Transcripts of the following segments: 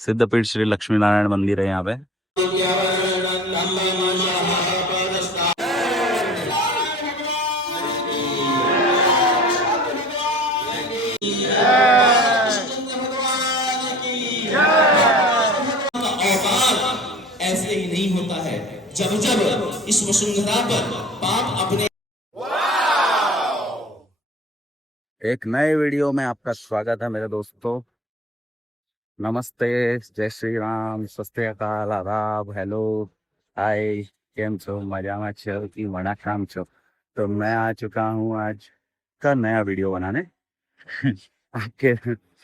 सिद्धपीठ श्री लक्ष्मी नारायण मंदिर है यहाँ पे। ऐसे ही नहीं होता है। जब जब इस वसुंधरा पर पाप अपने एक नए वीडियो में आपका स्वागत है मेरे दोस्तों। नमस्ते, जय श्री राम, सत श्री अकाल, आदाब, हेलो, हाय, केम छो, मजामा छो कि वणाकाम छो। तो मैं आ चुका हूँ आज का नया वीडियो बनाने। आपके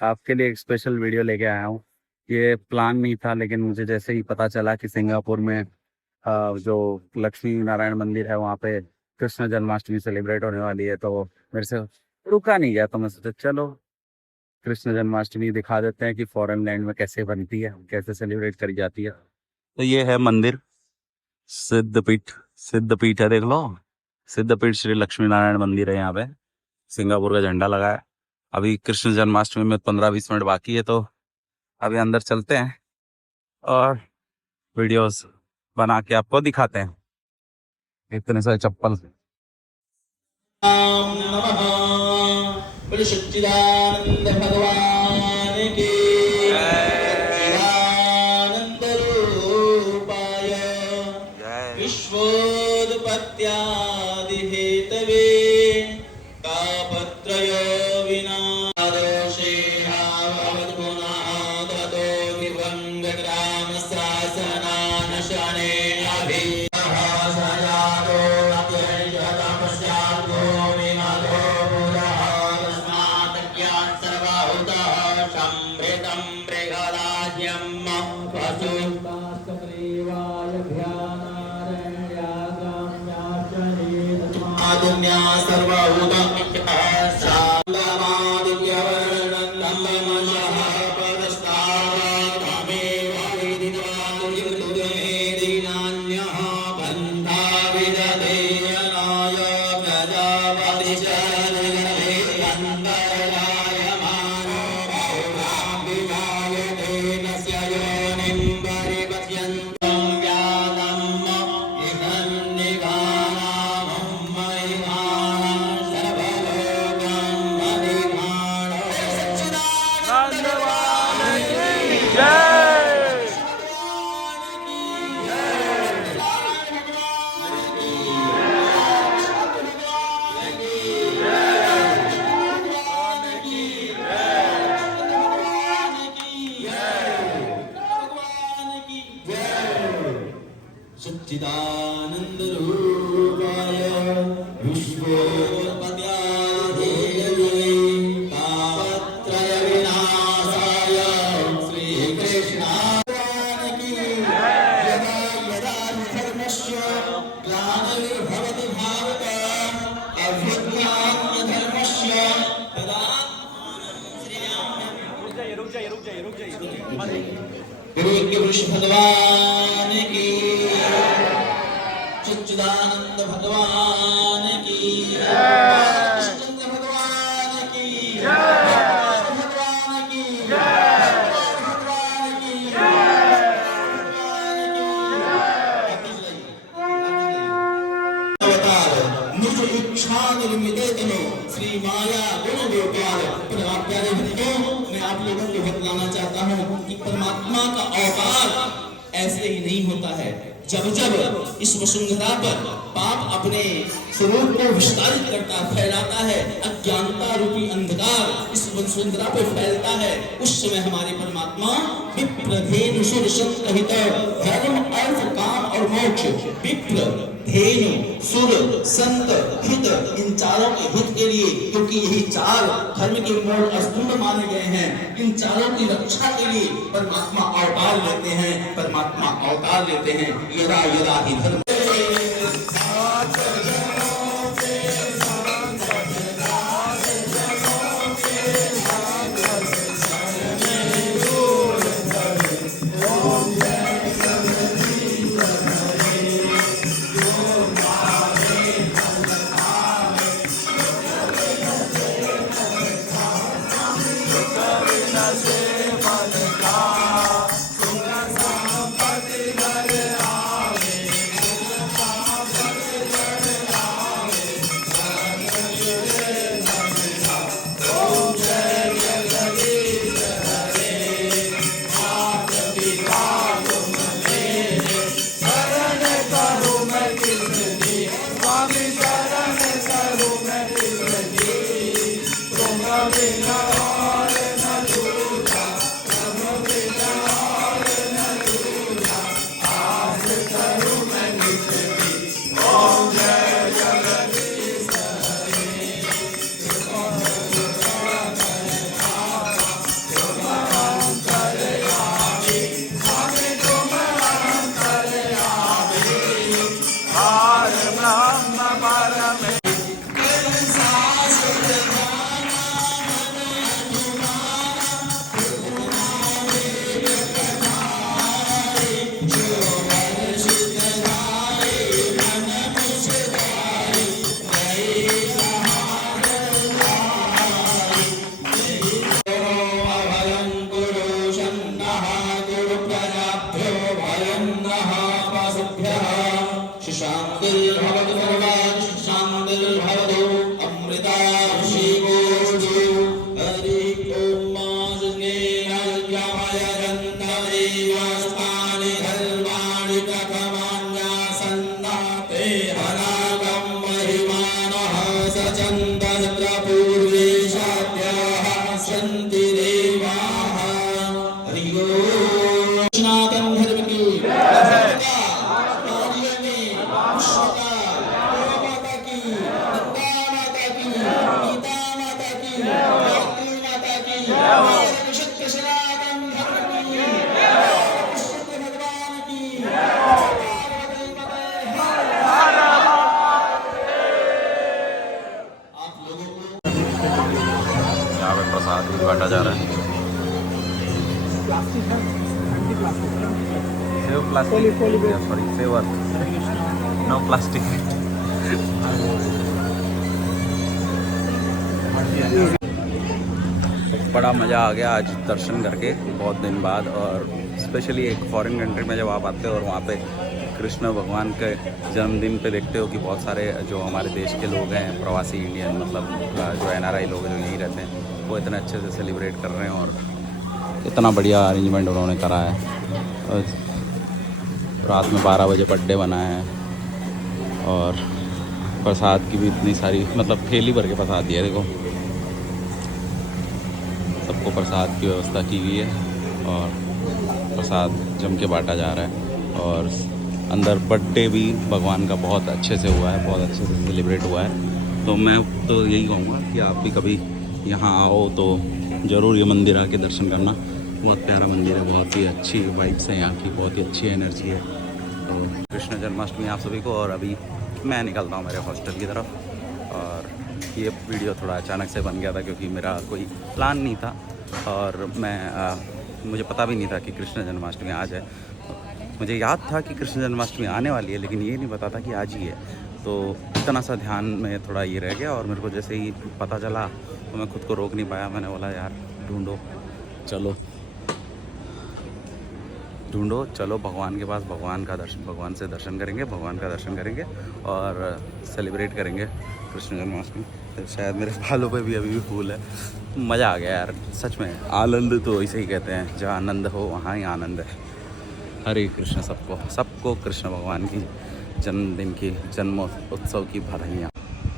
आपके लिए एक स्पेशल वीडियो लेके आया हूँ। ये प्लान नहीं था, लेकिन मुझे जैसे ही पता चला कि सिंगापुर में जो लक्ष्मी नारायण मंदिर है वहाँ पे कृष्ण जन्माष्टमी सेलिब्रेट होने वाली है, तो मेरे से रुका नहीं गया। तो मैं सोचा चलो कृष्ण जन्माष्टमी दिखा देते हैं कि फॉरेन लैंड में कैसे बनती है, कैसे सेलिब्रेट करी जाती है। तो ये है मंदिर, सिद्धपीठ। सिद्धपीठ है, देख लो, सिद्धपीठ श्री लक्ष्मी नारायण मंदिर है यहाँ पे। सिंगापुर का झंडा लगा है। अभी कृष्ण जन्माष्टमी में 15-20 मिनट बाकी है, तो अभी अंदर चलते हैं और वीडियोस बना के आपको दिखाते हैं। इतने सारे चप्पल। बोले सच्चिदानंद भगवान की सच्चिदानंद रूपाय विश्वोत्पत्त्यादि हेतवे तापत्रय विनाशे भवद्गुणादतो विभंग ग्राम शासनानशने अभि सच्चिदानंद रूपाय विश्वोत्पत्त्यादि तापत्रय विनाशाय श्री कृष्णाय की यदा यदा धर्मस्य ग्लानिर्भवति भारत अभ्युत्थानधर्मस्य तदा भगवान की सच्चिदानंद भगवान की कृष्ण भगवान की भगवान की भगवान की अवतार निज इच्छा निर्मितेतनो श्री माया गुण गोपाल। प्यारे भक्तों, मैं आप लोगों को बतलाना चाहता हूँ कि परमात्मा का अवतार ऐसे ही नहीं होता है। जब जब इस वसुंधरा पर पाप अपने स्वरूप को विस्तारित करता फैलाता है, अज्ञानता रूपी अंधकार इस वसुंधरा पर फैलता है, उस समय हमारे परमात्मा विप्र धेनु सुर संत हित धर्म अर्थ काम और मोक्ष, विप्र धेनु सुर संत हित, इन चारों के हित के लिए, क्योंकि यही चार धर्म के मूल स्तंभ माने गए हैं, इन चारों की रक्षा के लिए परमात्मा अवतार लेते हैं। परमात्मा अवतार लेते हैं। यदा यदा ही धर्म शांतिर्भवतु सर्वाणि शांतिर्भवतु अमृताभिषेकोऽस्तु हरि ओम माजनेनाज्ञाय गन्धदेवास्तानि धर्माणि कथमान्यासन्नाते हनागं महिमानः सचन्दत्र पूर्वेशाद्याः सन्ति देवाः हरि ओम सनातन धर्म की सत्यता कार्य में विश्वता माता की गंगा माता की गीता माता की गायत्री माता की हमारे विशुद्ध सनातन धर्म की विशुद्ध भगवान की पार्वती माता आप लोगों को यहाँ पे प्रसाद भी बांटा जा रहा है। Save plastic, sorry saver, no plastic. बड़ा मज़ा आ गया आज दर्शन करके बहुत दिन बाद, और स्पेशली एक फॉरेन कंट्री में जब आप आते हो और वहाँ पे कृष्ण भगवान के जन्मदिन पे देखते हो कि बहुत सारे जो हमारे देश के लोग हैं, प्रवासी इंडियन, मतलब जो NRI लोग जो यहीं रहते हैं, वो इतने अच्छे से सेलिब्रेट कर रहे हैं और इतना बढ़िया अरेंजमेंट उन्होंने करा है। और रात में 12 बजे बर्थडे बना है और प्रसाद की भी इतनी सारी, मतलब थैली भर के प्रसाद दिया। देखो सबको प्रसाद की व्यवस्था की गई है और प्रसाद जम के बांटा जा रहा है। और अंदर बर्थडे भी भगवान का बहुत अच्छे से हुआ है, बहुत अच्छे से सेलिब्रेट हुआ है। तो मैं तो यही कहूँगा कि आप भी कभी यहाँ आओ तो ज़रूर ये मंदिर आके दर्शन करना। बहुत प्यारा मंदिर है, बहुत ही अच्छी वाइब्स है यहाँ की, बहुत ही अच्छी एनर्जी है। तो कृष्ण जन्माष्टमी आप सभी को। और अभी मैं निकलता हूँ मेरे हॉस्टल की तरफ, और ये वीडियो थोड़ा अचानक से बन गया था क्योंकि मेरा कोई प्लान नहीं था और मुझे पता भी नहीं था कि कृष्ण जन्माष्टमी आज है। मुझे याद था कि कृष्ण जन्माष्टमी आने वाली है, लेकिन ये नहीं पता था कि आज ही है। तो इतना सा ध्यान में थोड़ा ये रह गया, और मेरे को जैसे ही पता चला तो मैं खुद को रोक नहीं पाया। मैंने बोला यार ढूंढो चलो भगवान के पास, भगवान से दर्शन करेंगे, भगवान का दर्शन करेंगे और सेलिब्रेट करेंगे कृष्ण जन्माष्टमी। तो शायद मेरे बालों पे भी अभी भी फूल है। मज़ा आ गया यार सच में। आनंद तो इसे ही कहते हैं, जहाँ आनंद हो वहाँ ही आनंद है। हरे कृष्ण सबको कृष्ण भगवान की जन्मदिन की, जन्मोत्सव की बधाइयाँ।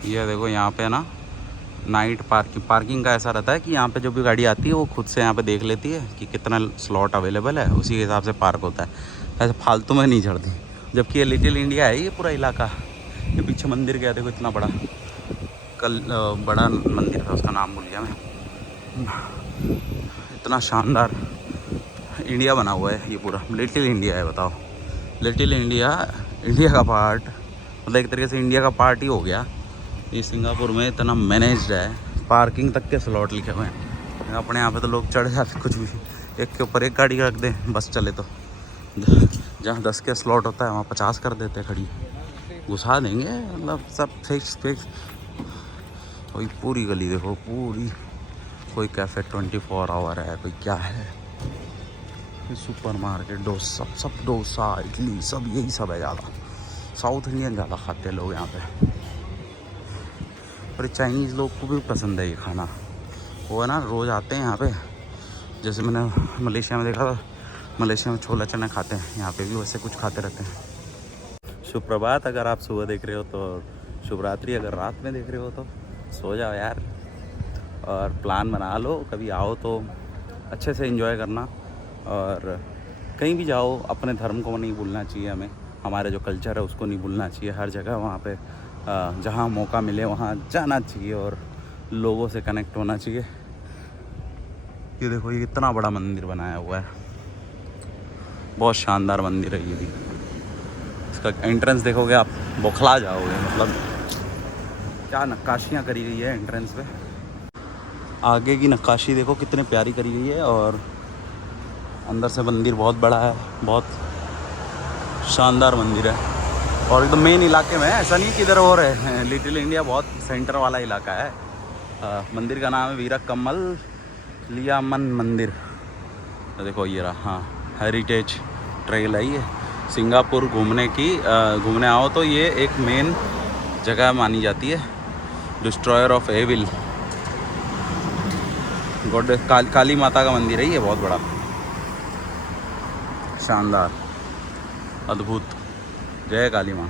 ये देखो यहाँ पे ना नाइट पार्किंग का ऐसा रहता है कि यहाँ पे जो भी गाड़ी आती है वो खुद से यहाँ पे देख लेती है कि कितना स्लॉट अवेलेबल है, उसी के हिसाब से पार्क होता है। ऐसे फालतू में नहीं चढ़ती। जबकि ये लिटिल इंडिया है ये पूरा इलाका। ये पीछे मंदिर गया देखो, इतना बड़ा बड़ा मंदिर था, उसका नाम भूल गया मैं। इतना शानदार इंडिया बना हुआ है ये पूरा। लिटिल इंडिया है, बताओ। लिटिल इंडिया का पार्ट, मतलब एक तरीके से इंडिया का पार्ट ही हो गया। ये सिंगापुर में इतना मैनेज्ड है, पार्किंग तक के स्लॉट लिखे हुए हैं। अपने यहाँ पे तो लोग चढ़ जाते कुछ भी, एक के ऊपर एक गाड़ी रख दें बस चले। तो जहाँ 10 के स्लॉट होता है वहाँ 50 कर देते हैं खड़ी, घुसा देंगे। मतलब सब फिक्स। कोई पूरी गली देखो, पूरी कोई कैफ़े 24 आवर है, कोई क्या है, सुपर मार्केट, सब डोसा इडली सब यही सब है ज़्यादा। साउथ इंडियन ज़्यादा खाते हैं लोग यहाँ पे, और चाइनीज़ लोग को भी पसंद है ये खाना। वो है ना, रोज़ आते हैं यहाँ पे। जैसे मैंने मलेशिया में देखा था, मलेशिया में छोला चना खाते हैं, यहाँ पे भी वैसे कुछ खाते रहते हैं। शुभ प्रभात अगर आप सुबह देख रहे हो तो, शुभ रात्रि अगर रात में देख रहे हो तो सो जाओ यार, और प्लान बना लो। कभी आओ तो अच्छे से एंजॉय करना, और कहीं भी जाओ अपने धर्म को नहीं भूलना चाहिए हमें। हमारे जो कल्चर है उसको नहीं भूलना चाहिए। हर जगह वहाँ पे जहाँ मौका मिले वहाँ जाना चाहिए और लोगों से कनेक्ट होना चाहिए। ये देखो, ये कितना बड़ा मंदिर बनाया हुआ है, बहुत शानदार मंदिर है ये भी। इसका एंट्रेंस देखोगे आप बौखला जाओगे, मतलब क्या नक्काशियाँ करी गई है एंट्रेंस पे। आगे की नक्काशी देखो कितनी प्यारी करी गई है, और अंदर से मंदिर बहुत बड़ा है, बहुत शानदार मंदिर है। और एकदम मेन इलाके में है, ऐसा नहीं कि इधर और है। लिटिल इंडिया बहुत सेंटर वाला इलाका है। मंदिर का नाम है वीरकमल लियामन मंदिर। तो देखो ये रहा, हाँ, हेरिटेज ट्रेल है ये। सिंगापुर घूमने आओ तो ये एक मेन जगह मानी जाती है, डिस्ट्रॉयर ऑफ एविल। गॉड काली माता का मंदिर है ये, बहुत बड़ा, शानदार, अद्भुत। जय काली माँ।